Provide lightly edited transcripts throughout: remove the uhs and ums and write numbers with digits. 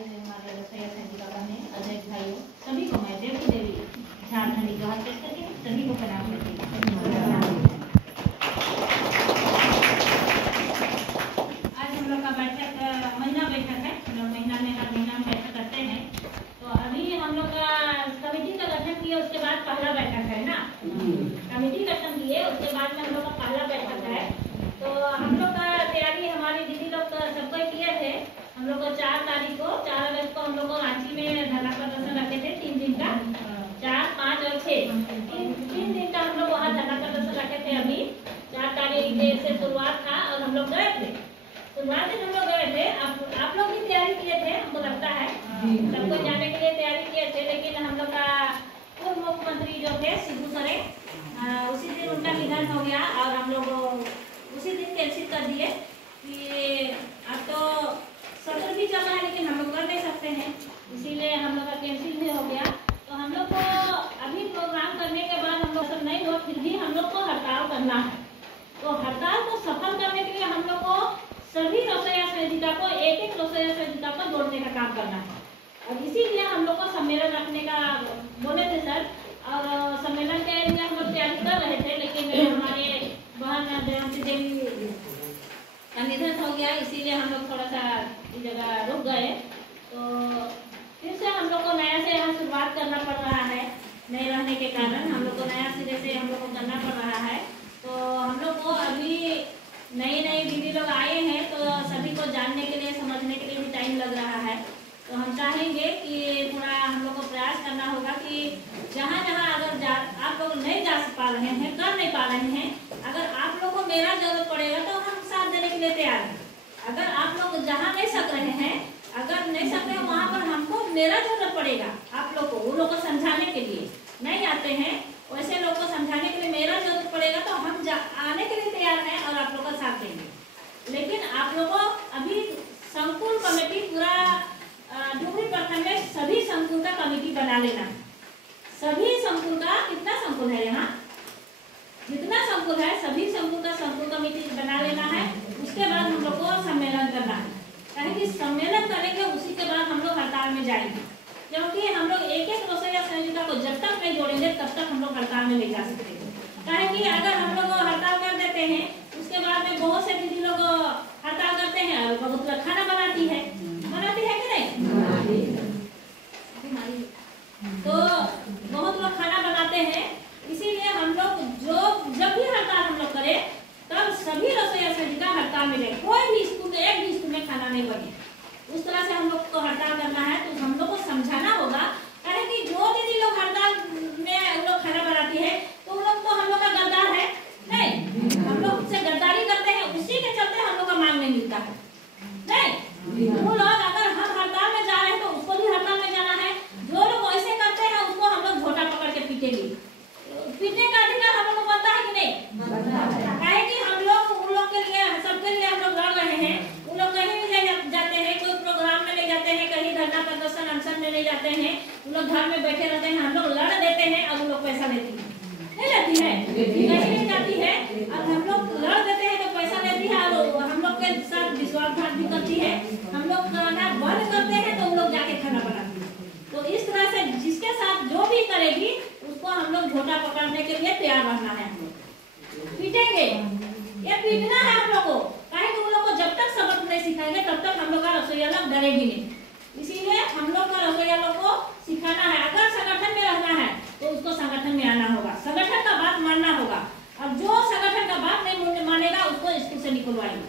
सारे हमारे रसोईया संजीवा बहने अजय भाइयों सभी को मैं देवी देवी झारखंडी जोहार पेश करके सभी को प्रणाम करती हूँ। आज हम लोग का बैठक महीना बैठक है। हम लोग महीना में हर महीना में बैठक करते हैं। तो अभी हम लोग का कमेटी का गठन किए, उसके बाद पहला बैठक है ना। कमेटी गठन किए उसके बाद में हम लोग का पहला बैठक है। तो हम लोग का तैयारी हमारी दीदी लोग सबको किए थे। हम लोग को 4 तारीख को 4 अगस्त को हम लोग को रांची में धरना प्रदर्शन रखे थे 3 दिन का, 4, 5 और 6 तीन दिन का हम लोग वहाँ धरना प्रदर्शन रखे थे। अभी 4 तारीख से शुरुआत था और हम लोग गए थे। शुरुआत में हम लोग गए थे। आप लोग भी तैयारी किए थे, हमको लगता है सबको जाने के लिए तैयारी किए थे। लेकिन हम लोग का पूर्व मुख्यमंत्री जो थे शिबू सोरेन, उसी दिन उनका निधन हो गया और हम लोग उसी दिन कैंसिल कर दिए कि अब तो सत्र भी चल रहा है लेकिन हम लोग कर नहीं सकते हैं, इसीलिए हम लोग का कैंसिल भी हो गया। तो हम लोग को अभी प्रोग्राम करने के बाद हम लोग सब नहीं हो, फिर भी हम लोग को हड़ताल करना है। तो हड़ताल को सफल करने के लिए हम लोग को सभी रसोईया संयोजिका को एक रसोईया संयोजिका को जोड़ने का काम करना है। और इसीलिए हम लोग को सम्मेलन रखने का बोले थे सर, और सम्मेलन के लिए हम लोग तैयारी कर रहे थे। लेकिन हमारे बहन जयंती देवी का निधन हो गया, इसीलिए हम लोग थोड़ा सा इस जगह रुक गए। तो फिर से हम लोग को नया से यहाँ शुरुआत करना पड़ रहा है। नहीं रहने के कारण हम लोग को नया सिरे से हम लोग को करना पड़ रहा है। तो हम लोग को अभी नई दीदी लोग आए हैं, तो सभी को जानने के लिए समझने के लिए भी टाइम लग रहा है। तो हम चाहेंगे कि थोड़ा हम लोग को प्रयास करना होगा कि जहाँ जहाँ अगर आप लोग नहीं जा पा रहे हैं, कर नहीं पा रहे हैं, अगर आप लोग को मेरा जरूरत पड़ेगा तो हम साथ देने के लिए तैयार हैं। अगर आप लोग जहाँ नहीं सक रहे हैं, अगर नहीं सक रहे हैं वहाँ पर हमको मेरा जरूरत पड़ेगा। आप लोग को उन लोग को समझाने के लिए नहीं आते हैं, वैसे लोग को समझाने के लिए मेरा जरूरत पड़ेगा तो हम आने के लिए तैयार हैं और आप लोग का साथ देंगे। लेकिन आप लोग को अभी संकुल कमेटी पूरा डुमरी प्रखंड में सभी संकुल का कमेटी बना लेना है। सभी संकुल का कितना संकुल है यहाँ, जितना संकुल है सभी संकुल का संकुल कमेटी बना लेना है। उसके बाद हम लोग को सम्मेलन करना है, कि सम्मेलन करेंगे उसी के बाद हम लोग हड़ताल में जाएंगे। क्योंकि हम लोग एक रसोईया संयोजिका को जब तक नहीं जोड़ेंगे तब तक हम लोग हड़ताल में नहीं जा सकते। कि अगर हम लोग हड़ताल कर देते हैं उसके बाद में बहुत से दीदी लोग हड़ताल करते हैं और बहुत लोग खाना बनाती है कि नहीं, तो बहुत लोग खाना बनाते हैं। इसीलिए हम लोग जब भी हड़ताल हम लोग करें तब सभी रसोईया संयोजिका हड़ताल में जाए। कोई भी स्कूल में एक भी स्कूल में खाना नहीं बने, उस तरह से हम लोग को हड़ताल करना है। तो हम लोग को समझाना होगा, कि जो दीदी लोग हड़ताल में लोग खाना बनाती है तो उन लोग तो हम लोग का गद्दार है नहीं, हम लोग उससे गद्दारी करते हैं, उसी के चलते हम लोग का मांग नहीं मिलता है नहीं। वो लोग अगर हम हड़ताल में जा रहे हैं तो उसको भी हड़ताल में जाना है। जो लोग ऐसे करते हैं उसको हम लोग झोटा पकड़ के पीटेंगे। पीटने का अधिकार हम लोग को पता है कि नहीं, है कि हम लोग उन लोग के लिए सबके लिए हम लोग लड़ रहे हैं। उन लोग कहीं भी जाते हैं, कोई प्रोग्राम में नहीं जाते हैं, कहीं धरना प्रदर्शन अनशन में नहीं जाते हैं, उन लोग घर में बैठे रहते हैं। हम लोग लड़ देते हैं और उन लोग पैसा लेती है, नहीं लेती है, कहीं नहीं जाती है। और हम लोग लड़ देते हैं तो पैसा लेती है और हम लोग के साथ विश्वासघात भी करती है। हम लोग खाना बंद करते हैं तो उन लोग जाके खाना बनाती है। तो इस तरह से जिसके साथ जो भी करेगी उसको हम लोग झोटा पकड़ने के लिए तैयार रहना है। हम लोग पीटेंगे, ये पीटना है हम लोग को, कि उन लोग को जब तक सबक नहीं सिखाएंगे तब तक हम लोग का रसोईया लोग डरेगी नहीं। इसीलिए हम लोग का रसोईया लोग को सिखाना है। अगर संगठन में रहना है तो उसको संगठन में आना होगा, संगठन का बात मानना होगा। और जो संगठन का बात नहीं मानेगा उसको स्कूल से निकलवाएंगे।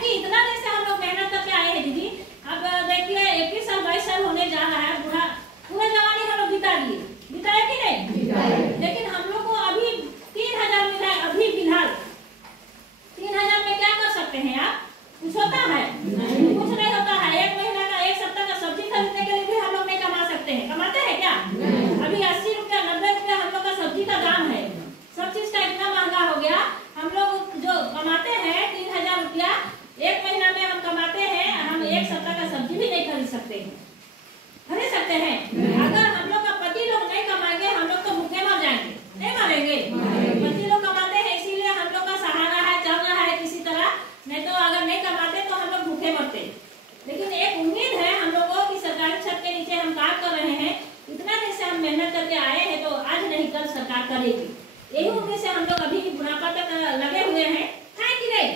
कि इतना दिन से हम लोग मेहनत करके आए हैं दीदी। अब देखिए 21 साल 22 साल होने जा रहा है, पूरा जवानी हम लोग बिता दिए, बिताया कि नहीं। लेकिन हम लोग को अभी 3000 मिला है। अभी फिलहाल 3000 में क्या कर सकते हैं आप? कुछ होता है? कुछ नहीं होता है। एक महीना का, एक सप्ताह का सब्जी खरीदने के लिए भी हम लोग नहीं कमा सकते हैं। कमाते हैं क्या? अभी 80 रुपया 90 रुपया हम लोग का सब्जी का दाम है। सब चीज का इतना महंगा हो गया। हम लोग जो कमाते हैं 3000 रुपया एक महीना में हम कमाते हैं, हम एक सप्ताह का सब्जी भी नहीं खरीद सकते हैं। खरीद सकते हैं? अगर हम लोग का पति लोग नहीं कमाएंगे हम लोग तो भूखे मर जाएंगे, नहीं मरेंगे। पति लोग कमाते हैं इसीलिए हम लोग का सहारा है, चल रहा है किसी तरह। नहीं तो अगर नहीं कमाते तो हम लोग भूखे मरते। लेकिन एक उम्मीद है हम लोग को लेके। यही उम्मीद से हम लोग अभी बुढ़ापा तक लगे हुए हैं कि नहीं?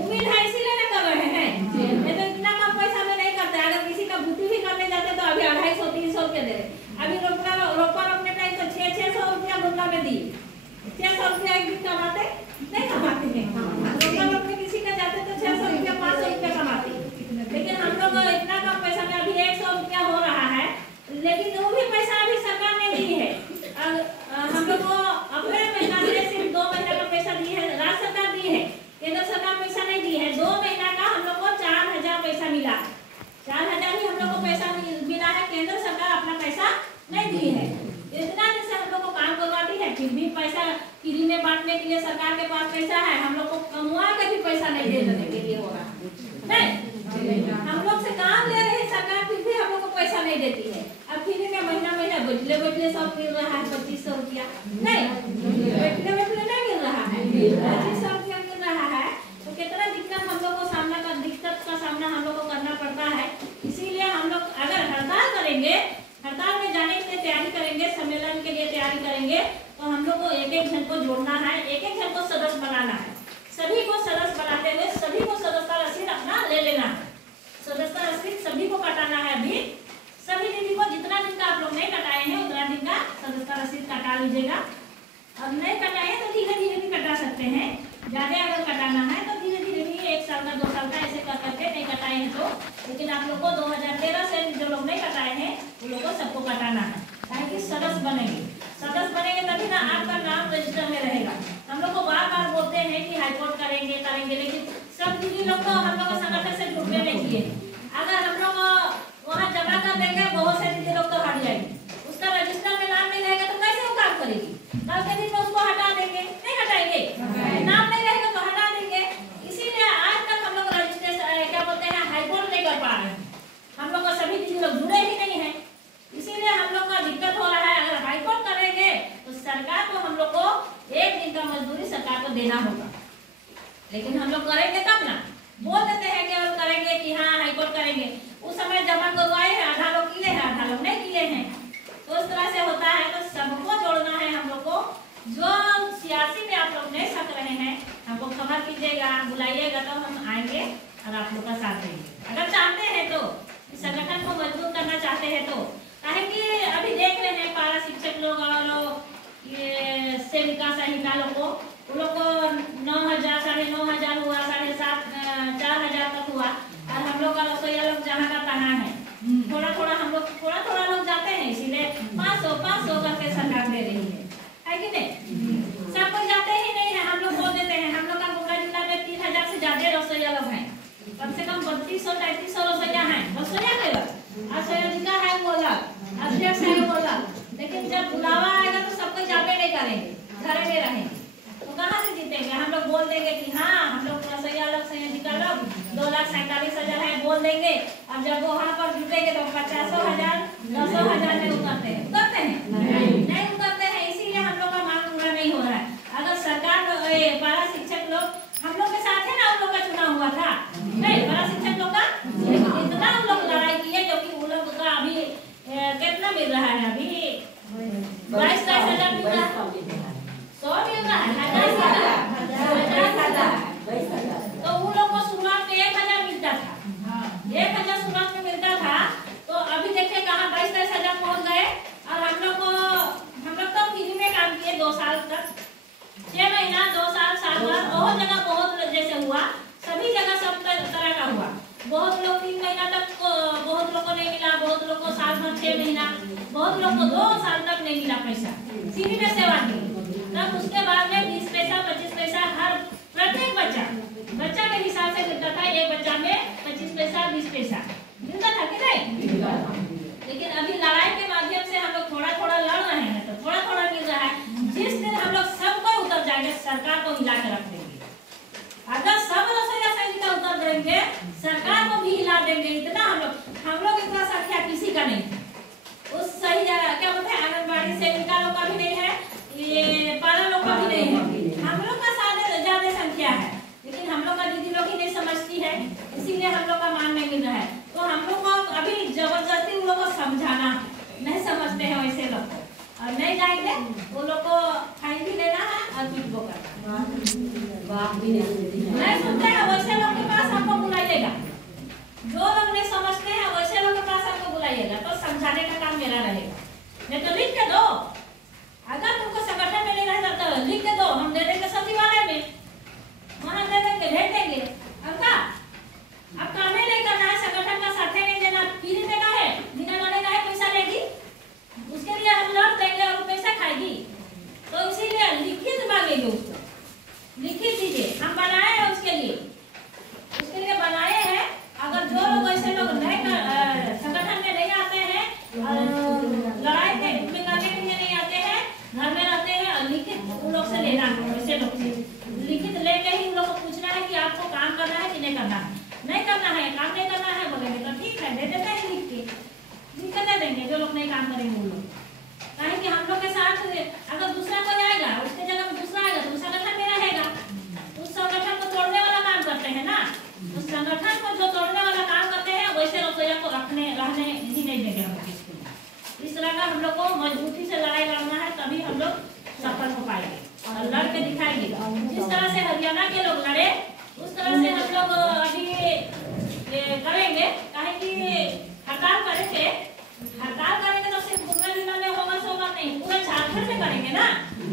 उम्मीद है इसीलिए ना कर रहे हैं। नहीं तो इतना कम पैसा में नहीं करते। अगर किसी का बूटी भी करने जाते तो अभी 250-300 रुपया दे रहे। अभी रोपा रोपने टाइम तो 600 रुपया गुंडा में दिए। 600 रुपया एक दिन कमाते नहीं कमाते हैं। रोपा रोपने किसी का जाते तो 600 रुपया 500 रुपया कमाते। लेकिन हम लोग इतना कम पैसा में अभी 100 रुपया हो रहा है, लेकिन वो भी पैसा अभी सरकार ने दी है। हम लोग को अप्रैल महीना से सिर्फ 2 महीना का पैसा दी है, राज्य सरकार दी है, केंद्र सरकार पैसा नहीं दी है। 2 महीना का हम लोग को 4000 पैसा मिला है। 4000 ही हम लोग को पैसा मिला है, केंद्र सरकार अपना पैसा नहीं दी है। इतना दिन से हम लोग को काम करवाती है, फिर भी पैसा फ्री में बांटने के लिए सरकार के पास पैसा है, हम लोग को कमुआ के भी पैसा नहीं देने के लिए हो रहा है। नहीं, हम लोग से काम ले रहे हैं सरकार, फिर भी हम लोग को पैसा नहीं देती है। अब फ्री में महीना बैठले सब मिल रहा है 2500 रुपया। नहीं, बैठले नहीं मिल रहा है, 2500 रुपया मिल रहा है। तो कितना दिक्कत हम लोग को दिक्कत का सामना हम लोग को करना पड़ता है। इसीलिए हम लोग अगर हड़ताल करेंगे, हड़ताल में जाने के लिए तैयारी करेंगे, सम्मेलन के लिए तैयारी करेंगे, तो हम लोग को एक जन को जोड़ना है, एक जन को सदस्य बनाना है। सभी को सदस्य बनाते हुए सभी को सदस्यता रसीद अपना ले लेना है। सदस्यता रसीद सभी को कटाना है। अभी सभी दीदी को जितना दिन का आप लोग नहीं कटाए हैं उतना दिन का सदस्यता रसीद कटा लीजिएगा। अब नहीं कटाए तो धीरे धीरे भी कटा सकते हैं। ज्यादा अगर कटाना है तो धीरे धीरे भी 1 साल का 2 साल का ऐसे कर करके नहीं कटाए हैं तो। लेकिन आप लोग को 2013 से जो लोग नहीं कटाए हैं उन लोग को सबको कटाना है, ताकि सदस्य बनेंगे। सदस्य बनेंगे तभी ना आपका नाम रजिस्टर में रहेगा। हम लोग को बार बार बोलते हैं कि हाईकोर्ट करेंगे, लेकिन सब दीदी लोग तो हम लोग संगठन से जुड़ने नहीं किए। अगर हम लोग वहाँ जमा कर देंगे, बहुत से दीदी लोग तो हट जाएंगे। उसका रजिस्टर में नाम नहीं रहेगा तो कैसे वो काम करेगी? कल के दिन में उसको हटा देंगे, नहीं हटाएंगे? नाम नहीं रहेगा तो हटा देंगे। इसीलिए आज तक हम लोग रजिस्ट्रेशन क्या बोलते हैं हाईकोर्ट नहीं कर पा रहे हैं। हम लोग को सभी दीदी लोग जुड़े ही नहीं है, इसीलिए हम लोग का दिक्कत हो रहा है। अगर हाईकोर्ट करेंगे तो सरकार को हम लोग को 1 दिन का मजदूरी सरकार को देना होगा। लेकिन हम लोग करेंगे तब ना, बोल देते हैं कि और करेंगे कि हाँ हाईकोर्ट करेंगे। उस समय जमा करवाए हैं, आधा लोग किए हैं, आधा लोग नहीं किए हैं। तो इस तरह से होता है। तो सबको जोड़ना है हम लोग को। जो सियासी में आप लोग नहीं सक रहे हैं, हमको खबर कीजिएगा, बुलाइएगा तो हम आएंगे और आप लोग का साथ देंगे। अगर चाहते हैं तो संगठन को मजबूत करना चाहते हैं तो, काहे कि अभी देख रहे हैं पारा शिक्षक लोग और ये सेविका सहिता लोग को, उन लोग को 9000, 9500 हुआ, 7,500, 4000 तक हुआ। और हम लोग का रसोईया लोग जहाँ का तहाँ है, थोड़ा थोड़ा लोग जाते हैं, इसीलिए 500 करके सरकार दे रही है कि नहीं? सब कोई जाते ही नहीं है। हम लोग बोल देते हैं, हम लोग का गोंडा जिला में 3000 से ज्यादा रसोईया लोग हैं। कम से कम 3200-3300 रसोईया हैं। रसोईया केवल रसोईया है बोला, अध्यक्ष है बोला, लेकिन जब बुलावा आएगा तो सब कोई जाते नहीं करेंगे, घर में रहेंगे। तो कहाँ से जीतेंगे? हम लोग बोल देंगे कि हाँ हम लोग रसोईया लोग संयोजिका लोग 2,47,000 है बोल देंगे। अब जब वहाँ पर जुटेंगे तो 50,000, 10,000 में उतरते हैं नहीं उतरते हैं। इसीलिए हम लोग का मांग पूरा नहीं हो रहा है। अगर सरकार पारा शिक्षक लोग हम लोग के साथ है ना, उन लोग का चुनाव हुआ था नहीं, पारा शिक्षक लोग का इतना उन लोग लड़ाई किए, जो कि उन लोग का अभी कितना मिल रहा है? अभी 22,000 मिल रहा है, 100 मिल रहा है, 1000 तो उन लोग को शुरुआत में 1000 मिलता था। 1000 शुरुआत में मिलता था, तो अभी देखिए कहाँ 22,000 पहुँच गए। और हम लोग तो फ्री में काम किए 2 साल तक, 6 महीना, 2 साल, 7 साल, बहुत जगह बहुत जैसे हुआ, सभी जगह सब तरह का हुआ। बहुत लोग 3 महीना तक, बहुत लोग को नहीं मिला, बहुत लोग को साल भर 6 महीना, बहुत लोग को 2 साल तक नहीं मिला पैसा, फ्री में सेवा दी। तब उसके बाद में 20 पैसा 25 पैसा हर प्रत्येक बच्चा के हिसाब से मिलता था। एक बच्चा में 25 पैसा 20 पैसा मिलता था कि नहीं? लेकिन अभी लड़ाई के माध्यम से हम लोग थोड़ा थोड़ा लड़ रहे हैं, तो थोड़ा थोड़ा मिल रहा है। जिस दिन हम लोग सबको उतर जाएंगे, सरकार को हिला कर रख देंगे। अगर सब रसोईया सहिता उतर देंगे, सरकार को भी हिला देंगे। इतना हम लोग इतना संख्या किसी का नहीं है। उस सही जगह क्या बोलते हैं, आंगनबाड़ी सेविका लोग का भी नहीं है, ये पारा लोग का भी नहीं है। हम लोग का ज्यादा संख्या है, लेकिन हम लोग का दीदी लोग ही नहीं समझती है, इसीलिए हम लोग का मान नहीं मिल रहा है। तो हम लोग को अभी जबरदस्ती उन लोग को समझाना, नहीं समझते हैं वैसे लोग को। और और नहीं जाएंगे वो लोग को फाइन भी देना है और पीट वो करना नहीं सुनते हैं वैसे लोग के पास आपको बुलाइएगा। जो लोग नहीं समझते हैं वैसे लोग के पास आपको बुलाइएगा तो समझाने का काम मेरा रहेगा। नहीं तो लिख के दो, अगर तुमको संगठन में नहीं रहता तो लिख के दो, हम दे देंगे सचिवालय में, वहाँ दे देंगे, भेज देंगे। अब काम नहीं करना है, संगठन का साथ नहीं देना, फ्री देना है, बिना लड़े का है, पैसा लेगी उसके लिए हम लड़ देंगे और पैसा खाएगी। तो इसीलिए लिखित मांगेंगे, उसको लिखित दीजिए, हम बनाए हैं उसके लिए बनाए हैं। अगर जो लोग ऐसे लोग नहीं संगठन में नहीं आते हैं, लड़ाई में करने के लिए नहीं आते हैं, घर में रहते हैं, और लिखित उन लोग से लेना है। वैसे लोग से लिखित लेके ही उन लोग को पूछना है कि आपको काम करना है कि नहीं करना है। नहीं करना है, काम नहीं करना है बोलेंगे तो ठीक है, दे देते हैं लिख के दे देंगे। जो लोग नहीं काम करेंगे उन लोग, कहें कि हम लोग के साथ अगर दूसरा कोई आएगा उसके जगह में दूसरा आएगा तो उस संगठन में रहेगा। उस संगठन को तोड़ने वाला काम करते हैं ना, उस संगठन को जो तोड़ने वाला काम करते हैं वैसे रसोईया को रहने ही नहीं देंगे हम लोग स्कूल। इस तरह का हम लोग को मजबूती से लड़ाई लड़ना है, तभी हम लोग सफल हो पाएंगे और लड़ के दिखाएंगे। जिस तरह से हरियाणा के लोग लड़े उस तरह से हम लोग अभी करेंगे। कहे कि हड़ताल करेंगे तो सिर्फ गुमला जिला में होगा सो बात नहीं, पूरा झारखंड में करेंगे ना।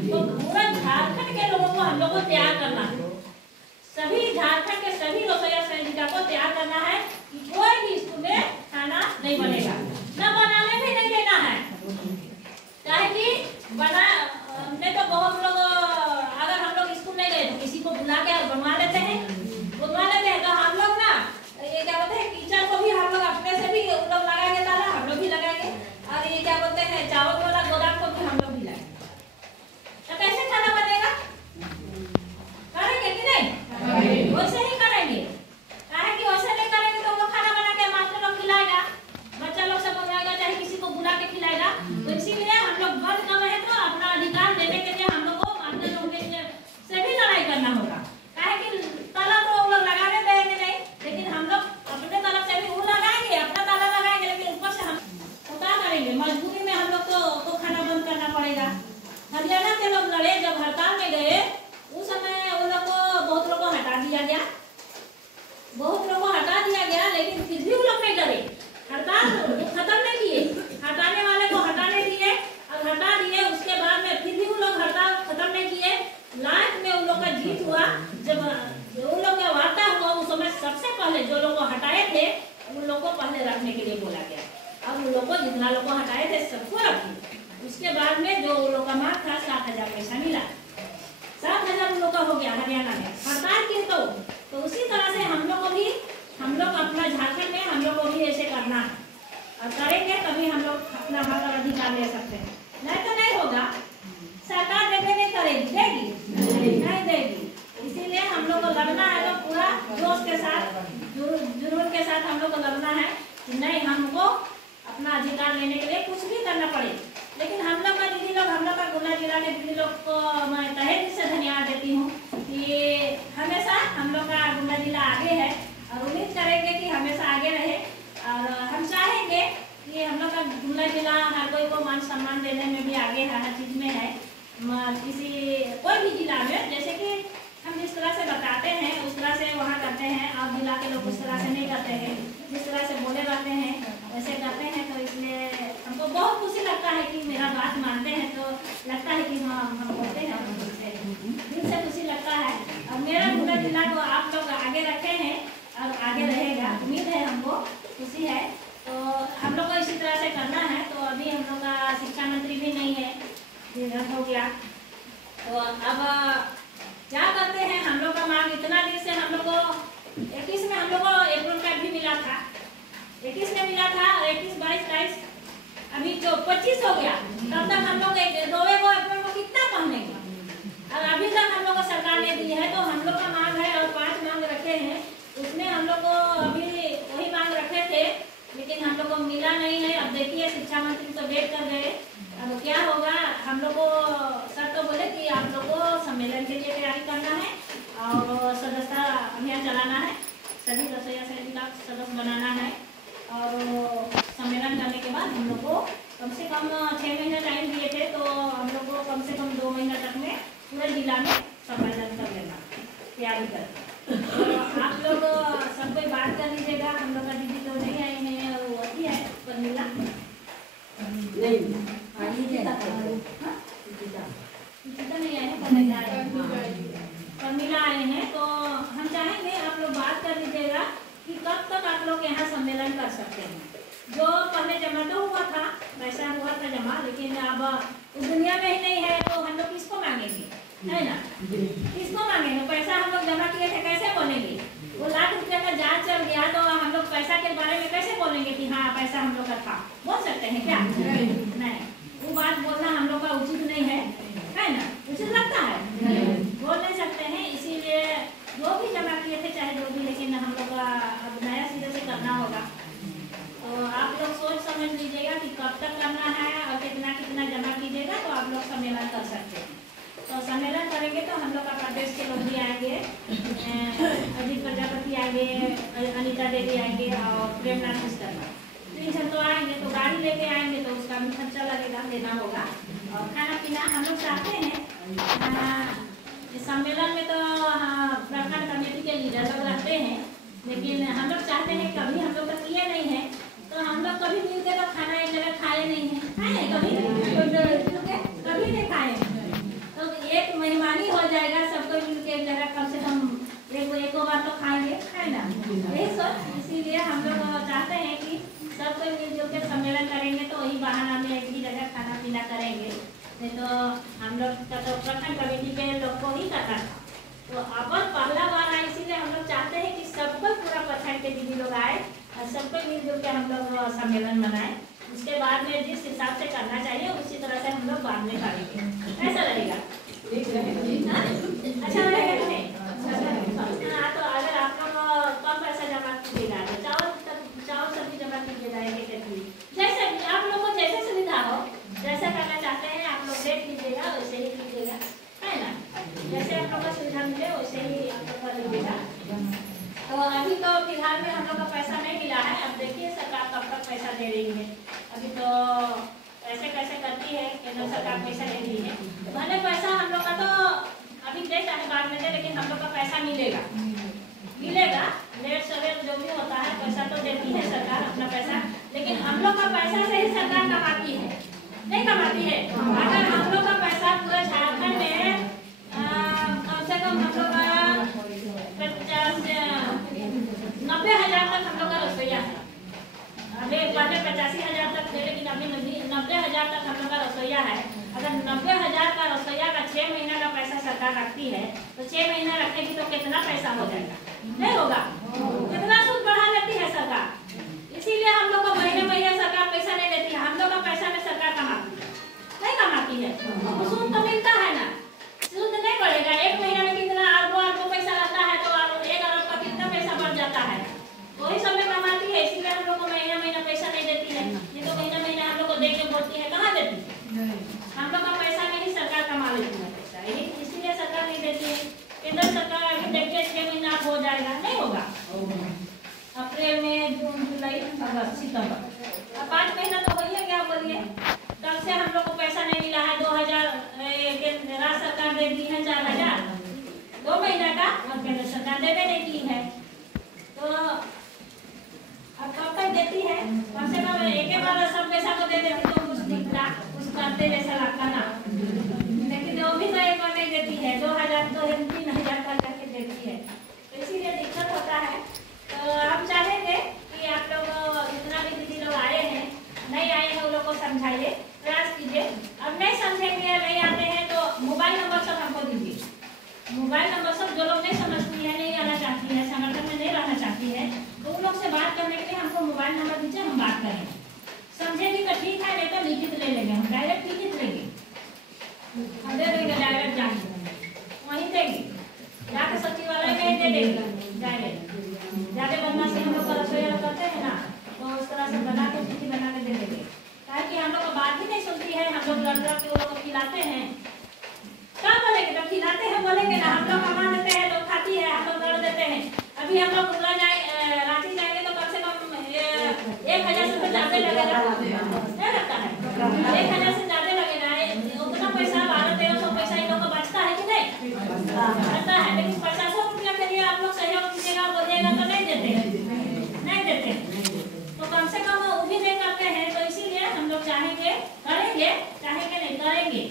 तो पूरा झारखंड के लोगों को हम लोग को तैयार करना है, सभी झारखंड के सभी रसोईया सैनिका को तैयार करना है कि कोई भी स्कूल में खाना नहीं बनेगा, न बनाने भी नहीं देना है। चाहे कि बना नहीं तो बहुत लोग अगर हम लोग स्कूल नहीं गए तो किसी को बुला के बनवा लेते हैं, तो हम लोग ना ये क्या बोलते हैं टीचर को भी हम लोग अपने से भी उन लोग लगाएंगे ताला, हम लोग भी लगाएंगे। और ये क्या बोलते हैं चावल वाला गोदाम को भी हम लोग भी लगाएंगे। तो कैसे खाना बनेगा, करेंगे कि नहीं? वैसे ही करेंगे। काहे कि वैसे नहीं करेंगे तो वो खाना बना के मास्टर लोग खिलाएगा, बच्चा लोग सब बनाएगा, चाहे किसी को बुला के खिलाएगा। तो इसीलिए हम लोग बंद कर रहे तो अपना अधिकार देने के लिए हम लोग को मास्टर लोगों के से भी लड़ाई करना होगा। काहे कि ताला तो वो लोग लगाने देंगे नहीं, लेकिन हम लोग अपने तरफ से भी वो लगाएंगे, अपना ताला लगाएंगे, लेकिन ऊपर से हम क्या करेंगे, मजबूरी में हम लोग को खाना बंद करना पड़ेगा। हरियाणा के लोग लड़े, जब हड़ताल में गए उस समय उन लोग को बहुत लोगों को हटा दिया गया, लेकिन फिर भी वो लोग नहीं डरे, हड़ताल खत्म नहीं किए, हटाने वाले को हटाने दिए और हटा दिए। उसके बाद में फिर भी वो लोग हड़ताल खत्म नहीं किए। लास्ट में उन लोग का जीत हुआ, जब उन लोग का वार्ता हुआ उस समय सबसे पहले जो लोग को हटाए थे उन लोग को पहले रखने के लिए बोला गया। अब उन लोग को जितना लोग को हटाए थे सबको रखे। उसके बाद में जो उन लोग का मार्क था 7,000 पैसा मिला, 7,000 उन लोग का हो गया हरियाणा में हड़ताल की। तो उसी तरह से हम लोग अपना झारखंड में हम लोग को भी ऐसे करना है और करेंगे, तभी हम लोग अपना हक और अधिकार ले सकते हैं। नहीं तो नहीं होगा, सरकार देने नहीं करेगी, देगी नहीं देगी। इसीलिए हम लोग को लड़ना है, तो पूरा जोश के साथ जुनून के साथ हम लोग को लड़ना है कि नहीं हमको अपना अधिकार लेने के लिए कुछ भी करना पड़े। लेकिन हम लोग का दीदी लोग, हम लोग का गुना जिला के दीदी लोग को मैं तहे दिल से धन्यवाद देती हूँ कि हमेशा हम लोग का गुना जिला आगे है और उम्मीद करेंगे कि हमेशा आगे रहे। और हम चाहेंगे कि हम लोग का गुना जिला हर कोई को मान सम्मान देने में भी आगे है, हर चीज़ में है। किसी कोई भी जिला में जैसे कि हम जिस तरह से बताते हैं उस तरह से वहाँ करते हैं, और जिला के लोग उस तरह से नहीं करते हैं, जिस तरह से बोले रहते हैं वैसे करते हैं। तो इसलिए हमको बहुत खुशी लगता है कि मेरा बात मानते हैं, तो लगता है कि हाँ हम बोलते हैं, दिल से खुशी लगता है। और मेरा पूरा जिला को आप लोग आगे रखे हैं और आगे रहेगा, उम्मीद है, हमको खुशी है। तो हम लोग को इसी तरह से करना है। तो अभी हम लोग का शिक्षा मंत्री भी नहीं है, रद्द हो गया। तो अब क्या करते हैं, हम लोग का मांग इतना दिन से हम लोग को 21 में हम लोग को एप्रिल कार्ड भी मिला था, 21 में मिला था, 21, 22, 23, अभी जो 25 हो गया, तब तक हम लोग 2 को अप्रैल को कितना पहनेंगे, और अभी तक हम लोग को सरकार ने दी है। तो हम लोग का मांग है और 5 मांग रखे हैं, उसमें हम लोग को अभी वही मांग रखे थे, लेकिन हम लोग को मिला नहीं है। अब देखिए शिक्षा मंत्री तो वेट कर गए, अब क्या होगा। हम लोग को सर तो बोले कि आप लोग को सम्मेलन के लिए तैयारी करना है और सदस्यता अभियान चलाना है, सभी रसोईया समिति का सदस्य बनाना है, और सम्मेलन करने के बाद हम लोग को कम से कम 6 महीना टाइम दिए थे, तो हम लोग को कम से कम 2 महीना तक में पूरे जिला में सम्मेलन कर लेना, तैयारी कर। तो आप लोग सब कोई बात कर लीजिएगा। हम लोग का दीदी तो नहीं आए हैं, वो होती है पर मिला नहीं आए हैं, परमिला आए हैं। तो हम चाहेंगे आप लोग बात कर लीजिएगा कि कब तक आप लोग यहाँ सम्मेलन कर सकते हैं। जो पहले जमा तो हुआ था, पैसा हुआ था जमा, लेकिन अब उस दुनिया में ही नहीं है, तो हम लोग किसको मांगेंगे, है ना? किसको मांगेंगे? पैसा हम लोग जमा किए थे, कैसे बोलेंगे? वो लाख रुपये का जांच चल गया, तो हम लोग पैसा के बारे में कैसे बोलेंगे कि हाँ पैसा हम लोग का था? बोल सकते हैं क्या? नहीं, वो बात बोलना हम लोग का उचित नहीं है ना? उचित लगता है? बोल नहीं सकते हैं। इसीलिए जो भी जमा किए थे चाहे जो भी, लेकिन हम लोग का अब नया सिरे से करना होगा। तो आप लोग सोच समझ लीजिएगा कि कब तक करना है और कितना कितना जमा कीजिएगा, तो आप लोग सम्मेलन कर सकते हैं। तो सम्मेलन करेंगे तो हम लोग का प्रदेश के लोग भी आएंगे, अजीत प्रजापति आएंगे, अनिता देवी आएंगे और प्रेमनाथ मिश्रा, 3 जन तो आएंगे। तो गाड़ी लेके आएंगे तो उसका भी खर्चा लगेगा, देना होगा। और खाना पीना हम लोग चाहते हैं इस सम्मेलन में तो प्रखंड कमेटी के लीडर लोग रहते हैं, लेकिन हम लोग चाहते हैं कभी हम लोग तो किए नहीं है, तो हम लोग कभी मिलकर तो खाना एक जगह खाए नहीं है, खाए कभी नहीं खाए। तो एक मेहमानी हो जाएगा, सबको मिलकर एक जगह कम से कम एक बार तो खाएंगे, है ना? यही सोच, इसीलिए हम लोग चाहते हैं कि सब कोई मिलजुल के सम्मेलन करेंगे, तो वही बहाना में एक ही जगह खाना पीना करेंगे। नहीं तो हम लोग का तो प्रखंड कमेटी के लोग को ही करना था, तो अब पहला बार आए, इसीलिए हम लोग चाहते हैं कि सबको पूरा प्रखंड के दीदी लोग आए और सबको मिलजुल के हम लोग सम्मेलन मनाएं। उसके बाद में जिस हिसाब से करना चाहिए उसी तरह से हम लोग बाद में करेंगे। कैसा रहेगा? अच्छा रहेगा कि नहीं? हाँ, तो अगर आप लोग कम पैसा जमा कीजिएगा तो चावल सब्जी जमा कीजिएगा, जैसे आप लोग को जैसे सुविधा हो, जैसा करना चाहते हैं आप लोग देख लीजिएगा, वैसे ही कीजिएगा, है ना? जैसे आप लोग को सुविधा मिले वैसे ही आप लोग कर लीजिएगा। तो अभी तो फिलहाल में हम लोग का पैसा नहीं मिला है, अब देखिए सरकार कब तक पैसा दे रही है। अभी तो कैसे कैसे करती है, केंद्र सरकार पैसा दे रही है, भले पैसा हम लोग का तो अभी दे चाहे बाद में दे, लेकिन हम लोग का पैसा मिलेगा, लेट सवेर जो भी होता है पैसा तो देती है सरकार अपना पैसा, लेकिन हम लोग का पैसा से ही सरकार कमाती है, नहीं कमाती है? अगर हम लोग का पैसा पूरा झारखंड में कम से कम हम लोग का 90,000 तक हम लोग का रसोईया है। अभी पहले 85,000 तक थे, लेकिन अभी 90,000 तक हम लोग का रसोईया है। अगर 90,000 का रसोईया का 6 महीना का पैसा सरकार रखती है, तो 6 महीना रखेगी तो कितना पैसा हो जाएगा? नहीं होगा? कितना सूद बढ़ा लेती है सरकार। इसीलिए हम लोग को महीने महीने सरकार पैसा नहीं देती है, हम लोग का पैसा में सरकार कमाती है, नहीं कमाती है? सूद तो मिलता है ना, सूद नहीं बढ़ेगा। एक महीना में कितना अरबों पैसा रहता है, तो 1 अरब का कितना पैसा बढ़ जाता है, वही सब में कमाती है। इसीलिए हम लोग को महीना महीना पैसा नहीं देती है, ये तो महीना महीना हम लोग को दे के बोलती है, कहाँ देती है? हम लोग का पैसा में ही सरकार कमा लेती है पैसा, यही इसीलिए सरकार नहीं देती है। केंद्र सरकार अभी देखिए 6 महीना हो जाएगा, नहीं होगा? अप्रैल में, जून, जुलाई, अगस्त, सितंबर, अब 5 महीना तो हो ही गया। बोलिए तब से हम लोग को पैसा नहीं मिला है। 2000 राज्य सरकार दे दी है, 4,000 2 महीना का, और केंद्र सरकार देवे नहीं की है, तो अब कब तक देती है? कम से कम एक बार सब पैसा को दे देती तो कुछ दिखता, कुछ करते जैसा लगता ना, लेकिन वो भी तो एक बार नहीं देती है, 2,000 तो 3,000 करके देती है, तो इसीलिए दिक्कत होता है। तो हम चाहेंगे कि आप लोग जितना भी दीदी लोग आए हैं, नहीं आए हैं, उन लोग को समझाइए, प्रयास कीजिए। अब नहीं समझेंगे, नहीं आते हैं तो मोबाइल नंबर सब हमको दीजिए। मोबाइल नंबर सब जो लोग नहीं समझती है, नहीं आना चाहती है, संगठन में नहीं रहना चाहती है, तो उन लोग से बात करने के लिए हमको मोबाइल नंबर दीजिए, हम बात करेंगे। समझेंगे तो ठीक है, नहीं तो लिखित ले लेंगे, हम डायरेक्ट लिखित लेंगे, हम दे देंगे डायरेक्ट, जाके वहीं देंगे, जाके सचिवालय में दे देंगे डायरेक्ट। ज़्यादा बदमाशी हम लोग रसोईया करते हैं ना, तो उस तरह से बना के चिट्ठी बना के दे देंगे, ताकि हम लोग को बात ही नहीं सुनती है। हम लोग लड़ के वो लोग को खिलाते हैं, क्या बोलेंगे? तो खिलाते हैं बोलेंगे ना, हम लोग कमा देते हैं, लोग खाती है, हम लोग लड़ देते हैं। अभी हम लोग रांची जाएंगे तो कम से कम 1,000 से ज़्यादा लगेगा, नहीं लगता है? 1,000 से ज्यादा लगेगा। उतना पैसा 1200-1300 पैसा इन लोग का बचता है कि नहीं? बचता है। लेकिन 50 रुपया के लिए आप लोग सहयोग कीजिएगा, बोलिएगा तो नहीं देते। तो कम से कम वो भी नहीं करते हैं। तो इसीलिए हम लोग चाहेंगे नहीं करेंगे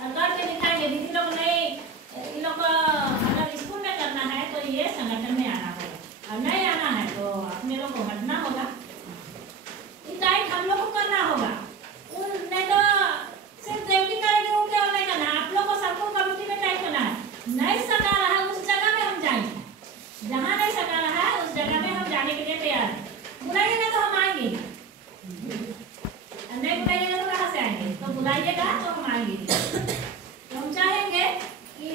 और करके दिखाएंगे। दीदी लोग नहीं, इन लोग अगर स्कूल में करना है तो ये संगठन में आना होगा, और नहीं आना है तो अपने लोग को हटना होगा। टाइट हम लोग को करना होगा। नहीं तो सिर्फ देवकी करेंगे वो क्या नहीं करना। आप लोग को सबको कमेटी में टाइट करना है। नहीं सका रहा है उस जगह में हम जाएंगे, जहाँ नहीं सका रहा है उस जगह में हम जाने के लिए तैयार हैं। बुलाइएगा तो हम आएंगे, नहीं बुलाइएगा तो कहाँ से आएंगे? तो बुलाइएगा तो हम आएंगे। तो हम चाहेंगे कि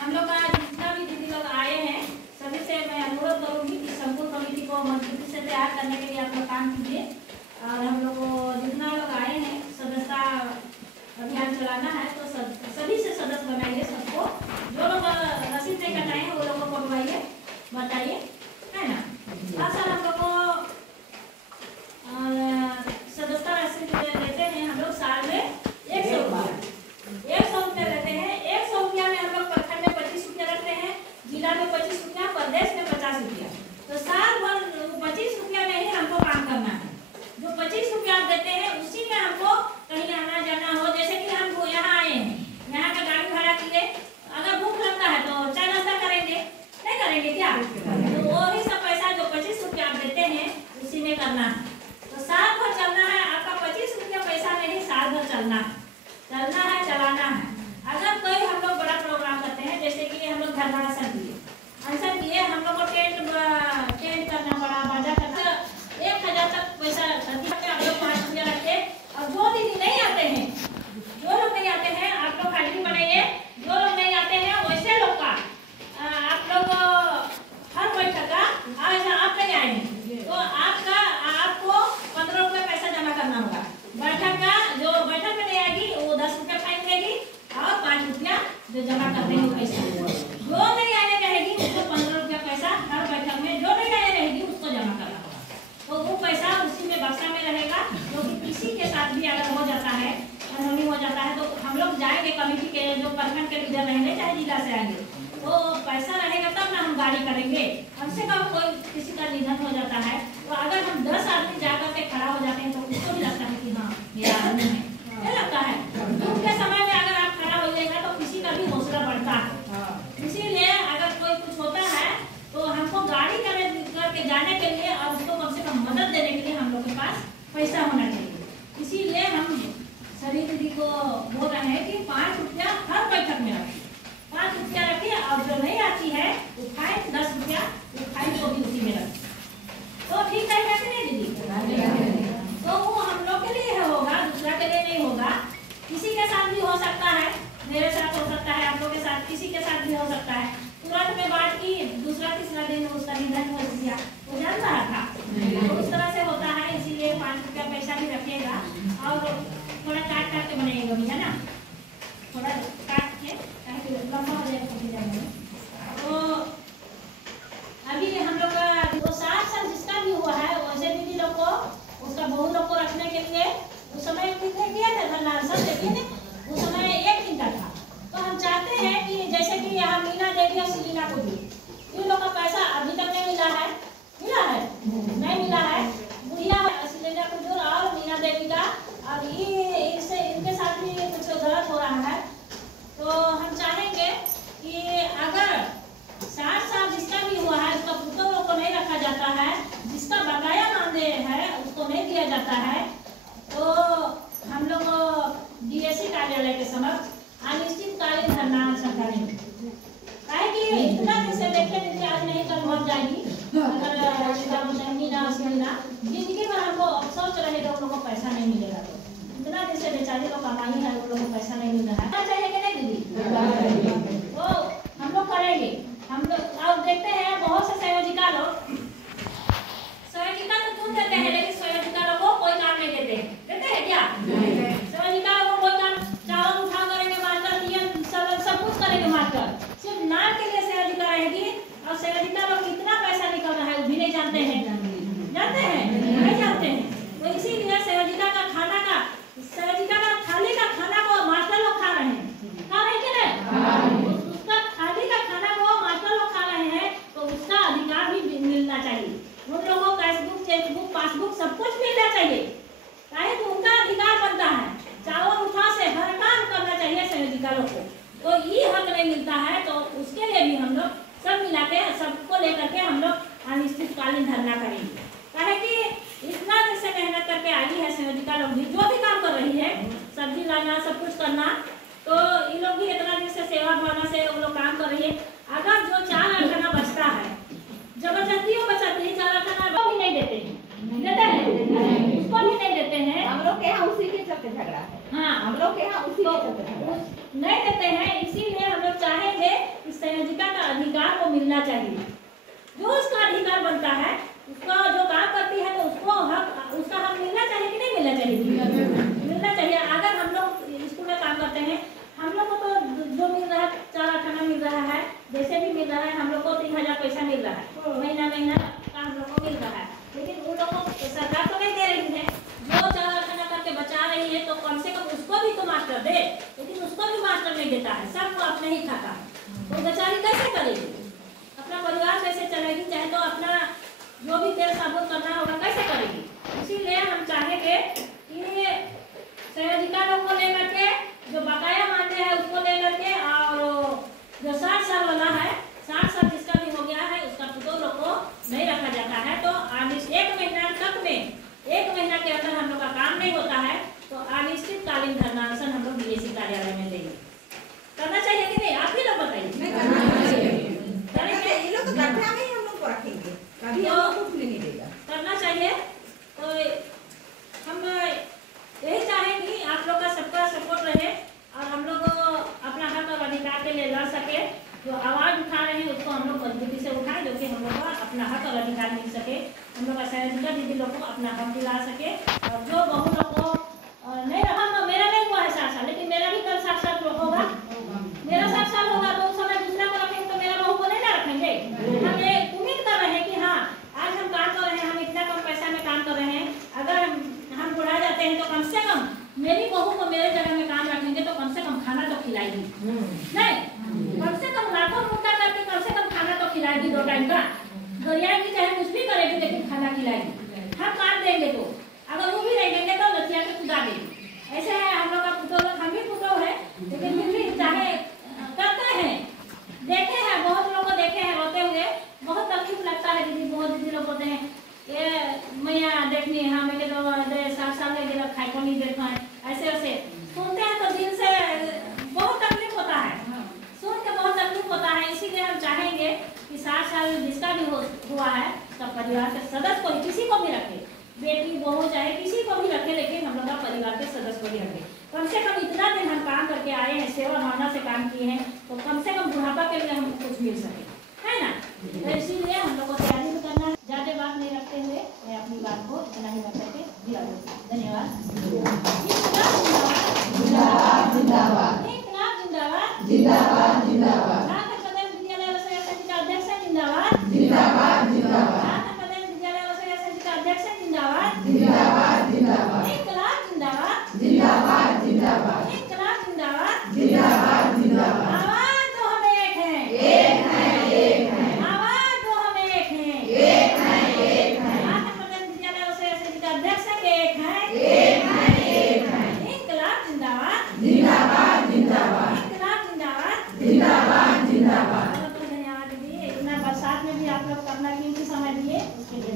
हम लोग का जितना भी दीदी लोग आए हैं सभी से मैं अनुरोध करूंगी कि संपूर्ण कमेटी को मजबूती से तैयार करने के लिए आप लोग काम कीजिए। और हम लोग को जितना लोग आए हैं सदस्यता अभियान चलाना है तो सभी से सदस्य बनाइए। सबको जो लोग रसीद नहीं कटाए हैं वो लोगों को बनवाइए, बताइए, है ना। सर हम लोग को सदस्यता रसीद लेते हैं हम लोग साल में 100 रुपया लेते हैं। 100 रुपया में हम लोग प्रखंड में 25 रुपया रखते हैं, जिला में 25 रुपया, प्रदेश में 50 रुपया। तो साल भर 25 रुपया में ही हमको काम करना है। जो 25 रुपया आप देते हैं उसी में हमको कहीं आना जाना हो। जैसे कि हम यहाँ आए हैं, यहाँ का गाड़ी भाड़ा किए, अगर भूख लगता है तो चाय नाश्ता करेंगे, नहीं करेंगे क्या? तो वही सब पैसा जो 25 रुपया आप देते हैं उसी में करना है। तो साल भर चलना है, आपका 25 रुपया पैसा में ही साल भर चलना है, चलाना है। अगर कोई हम लोग बड़ा प्रोग्राम करते हैं, जैसे कि हम लोग धर्मासन किए, हम लोग को टेंट करना पड़ा, बाजा करना, 1,000 तक पैसा आप लोग 5 रुपया रखे। और जो दीदी नहीं आते हैं, जो लोग नहीं आते हैं आप लोग हाजिरी बनाइए। जो लोग नहीं आते हैं वैसे लोग का आप लोग हर बैठक का आप नहीं आएंगे तो आपको 15 रुपये पैसा जमा करना होगा। बैठक का जो बैठक में नहीं आएगी वो 10 रुपया फाइन देगी और 5 रुपया जो जमा करते हैं पैसा। जो नहीं आने रहेगी उसको 15 रुपया पैसा हर बैठक में, जो नहीं आने रहेगी उसको जमा करना होगा। तो वो पैसा उसी में बक्सा में रहेगा। क्योंकि किसी के साथ भी अगर हो जाता है, अनहोनी हो जाता है, तो हम लोग जाएंगे कमेटी के जो प्रखंड के लीडर रहेंगे चाहे जिला से आएंगे, तो पैसा रहेगा तब ना हम गाड़ी करेंगे। कम से कम कोई किसी का निधन हो जाता है तो अगर हम 10 आदमी जाकर के खड़ा हो जाते हैं तो उसको भी लगता है कि हाँ मेरा आदमी है, क्या लगता है। दुख के समय में अगर आप खड़ा हो जाएगा तो किसी का भी हौसला बढ़ता है। इसीलिए अगर कोई कुछ होता है तो हमको गाड़ी करके जाने के लिए और उसको कम से कम मदद देने के लिए हम लोग के पास पैसा होना चाहिए। इसीलिए हम सभी दीदी को बोल रहे हैं कि 5 रुपया हर बैठक में रखिए, 5 रुपया रखिए। और जो नहीं आती है वो फाइन 10 रुपया, वो फाइन को भी उसी में रखिए। तो ठीक है कि नहीं दीदी? तो वो हम लोग के लिए होगा, दूसरा के लिए नहीं होगा। किसी के साथ भी हो सकता है, मेरे साथ हो सकता है, आप लोग के साथ, किसी के साथ भी हो सकता है। तुरंत में बात की, दूसरा तीसरा दिन उसका निधन हो गया, वो जान रहा था। तो उस तरह से होता है। इसीलिए 5 रुपया पैसा भी रखिएगा और थोड़ा काट के बनाइएगा भी, है ना, थोड़ा काट के ताकि लंबा हो जाएगा। तो अभी हम लोग का वो 60 साल जिसका भी हुआ है वैसे दीदी लोग को उसका बहू लोग को रखने के लिए उस समय कितने किया था धरनासन देखिए ना, उस समय 1 दिन का था। तो हम चाहते हैं कि जैसे कि यहाँ मीना देवी और सिलीना को दी, इन लोग का पैसा अभी तक नहीं मिला है, नहीं मिला है। बुढ़िया सिलीना को और मीना देवी का, और इससे इनके साथ भी कुछ गलत हो रहा है। तो हम चाहेंगे कि अगर 60 साल जिसका भी हुआ है उसका पुतों लोग को नहीं रखा जाता है, जिसका बकाया मानदेय है उसको नहीं दिया जाता है, तो हम लोग डीएससी कार्यालय के समक्ष अनिश्चितकालीन धरना करेंगे। काहे कि इतना दिन से देखे आज नहीं कल हो जाएगी। अगर जिंदगी में हमको अफसोस रहेगा उन लोगों को पैसा नहीं मिलेगा। तो इतना दिन से बेचारे लोग कमाई है, उन लोगों को पैसा नहीं मिल रहा है। चाहिए कि नहीं दीदी? तो हम लोग करेंगे। हम लोग अब देखते हैं बहुत से संयोजिका लोग तो चुन देते हैं, लेकिन संयोजिका लोग को कोई काम नहीं देते हैं क्या? संयोजिका लोग को कोई काम, चावल उठा करेंगे मास्टर, सब कुछ करेंगे मास्टर, सिर्फ नाम के लिए संयोजिका रहेगी। और संयोजिका लोग कितना पैसा निकल रहा है वो भी नहीं जानते हैं, नहीं जानते हैं। तो इसीलिए संयोजिका का पासबुक सब कुछ मिलना चाहिए, चाहे तो उनका अधिकार बनता है। चावल उठा से हर काम करना चाहिए संयोजिका लोग को, तो ये हक नहीं मिलता है, तो उसके लिए भी हम लोग सब मिला के सबको लेकर के हम लोग अनिश्चितकालीन धरना करेंगे। कहे कि इतना दिन से मेहनत करके आई है संयोजिका लोग भी, जो भी काम कर रही है, सब्जी लाना सब कुछ करना, तो ये लोग भी इतना दिन से सेवा भावना से वो लोग काम कर रही है। अगर जो 4 आना बचता है, जबरदस्ती वो बचाती है, 4 आना वो भी नहीं देते हैं, देते हैं उसको भी नहीं देते हैं। हम लोग के यहाँ उसी के चलते झगड़ा है। हाँ, हम लोग के यहाँ उसी के चलते झगड़ा नहीं देते हैं। इसीलिए हम लोग चाहेंगे कि संयोजिका का अधिकार को मिलना चाहिए, जो उसका अधिकार बनता है, उसका जो काम करती है तो उसको हक, उसका हक मिलना चाहिए कि नहीं मिलना चाहिए? मिलना चाहिए। अगर हम लोग स्कूल में काम करते हैं, हम लोग को तो जो मिल रहा है 4 आना मिल रहा है, जैसे भी मिल रहा है, हम लोग को 3000 पैसा मिल रहा है, महीना का हम लोग को मिल रहा है, लेकिन उन लोगों को सरकार तो नहीं दे रही है। जो 4 आना करके बचा रही है, तो कम से कम उसको भी तो मास्टर दे, लेकिन उसको भी मास्टर नहीं देता है, सबको अपने ही खाता है। तो बेचारी कैसे करेगी, अपना परिवार कैसे चलेगी, चाहे तो अपना जो भी तेल साबुन करना होगा कैसे करेगी। इसीलिए हम चाहेंगे कि संयोजिका लोग को लेकर के जो बकाया मानते हैं उसको लेकर के, और जो 60 साल वाला है, 60 साल जिसका भी हो गया है, उसका तो लोग को नहीं रखा जाता है। तो 1 महीना तक में, 1 महीना के अंदर हम लोग का काम नहीं होता है, तो अनिश्चितकालीन धरना अनशन हम लोग डीएसी कार्यालय में देंगे। करना चाहिए कि नहीं, आप ही लोग बताइए। ये लोग तो गड्ढा में ही हम लोग को रखेंगे, कभी हम लोग को नहीं देगा। करना चाहिए। तो हम यही चाहें कि आप लोग का सबका सपोर्ट रहे और हम लोग अपना हक और अधिकार के लिए लड़ सके। जो आवाज़ उठा रहे हैं उसको हम लोग मजबूती से उठाएं, जो कि हम लोग का अपना हक और अधिकार मिल सके, हम लोग का संयोजिका दीदी लोग को अपना हक दिला सके। और जो बहु लोग को नहीं रहा, मेरा नहीं हुआ है 60 साल, लेकिन मेरा भी कल 60 साल होगा, मेरा 60 साल होगा, तो उस समय दूसरा को रखेंगे तो मेरा बहू को नहीं ना रखेंगे। हम ये उम्मीद कर रहे हैं कि हाँ, आज हम काम कर रहे हैं, हम इतना कम पैसा में काम कर रहे हैं, अगर हम बुढ़ा जाते हैं तो कम से कम मेरी बहू को मेरे जगह में काम रखेंगे, तो कम से कम खाना तो खिलाएगी, नहीं कम से कम लाखों मुक्का करके कम से कम खाना तो खिलाएगी, 2 टाइम का गरियाएगी, चाहे कुछ भी करेगी, लेकिन खाना खिलाएगी। हम काम देंगे तो, अगर वो भी नहीं देंगे तो लतिया के कुदा देंगे। ऐसे है हम लोग का पुतौल, हम भी पुतौल है, लेकिन फिर भी चाहे करते हैं, देखे हैं बहुत लोगों को, देखे हैं रोते हुए, बहुत तकलीफ लगता है दीदी। बहुत दीदी लोग बोलते हैं ये मैया देखनी है, हमें तो 60 साल के गिरा खाई को नहीं देखा है, ऐसे ऐसे सुनते हैं तो दिल से बहुत तकलीफ होता है, सुन के बहुत तकलीफ होता है। इसीलिए हम चाहेंगे कि 60 साल जिसका भी हुआ है, सब परिवार के सदस्य को, किसी को भी रखे, बेटी बहू चाहे किसी को भी रखे, लेकिन हम लोग का परिवार के सदस्य को भी रखे। कम से कम इतना दिन हम काम करके आए हैं, सेवा भावना से काम किए हैं, तो कम से कम बुढ़ापा के लिए हमको कुछ मिल सके, है ना। तो इसीलिए हम लोग को तैयारी भी करना है। ज़्यादा बात नहीं रखते हुए मैं अपनी बात को इतना ही रख करके दिया देता हूँ। धन्यवाद। जिंदाबाद जिंदाबाद जिंदाबाद जिंदाबाद जिंदाबाद। झारखंड प्रदेश विद्यालय रसोई समिति का अध्यक्ष जिंदाबाद जिंदाबाद जिंदाबाद। झारखंड प्रदेश विद्यालय रसोई समिति का अध्यक्ष जिंदाबाद जिंदाबाद जिंदाबाद। इंकलाब जिंदाबाद जिंदाबाद जिंदाबाद। इंकलाब जिंदाबाद जिंदाबाद जिंदाबाद। आवाज तो हम एक हैं, एक है एक है। आवाज तो हम एक हैं, एक है एक है। झारखंड प्रदेश विद्यालय रसोई समिति का अध्यक्ष एक है, एक है एक है। इंकलाब जिंदाबाद जिंदाबाद जिंदाबाद। इंकलाब जिंदाबाद जिंदाबाद जिंदाबाद। धन्यवाद दीदी। इतना बरसात में भी आप लोग अपना कीमती समय दिए, उसके लिए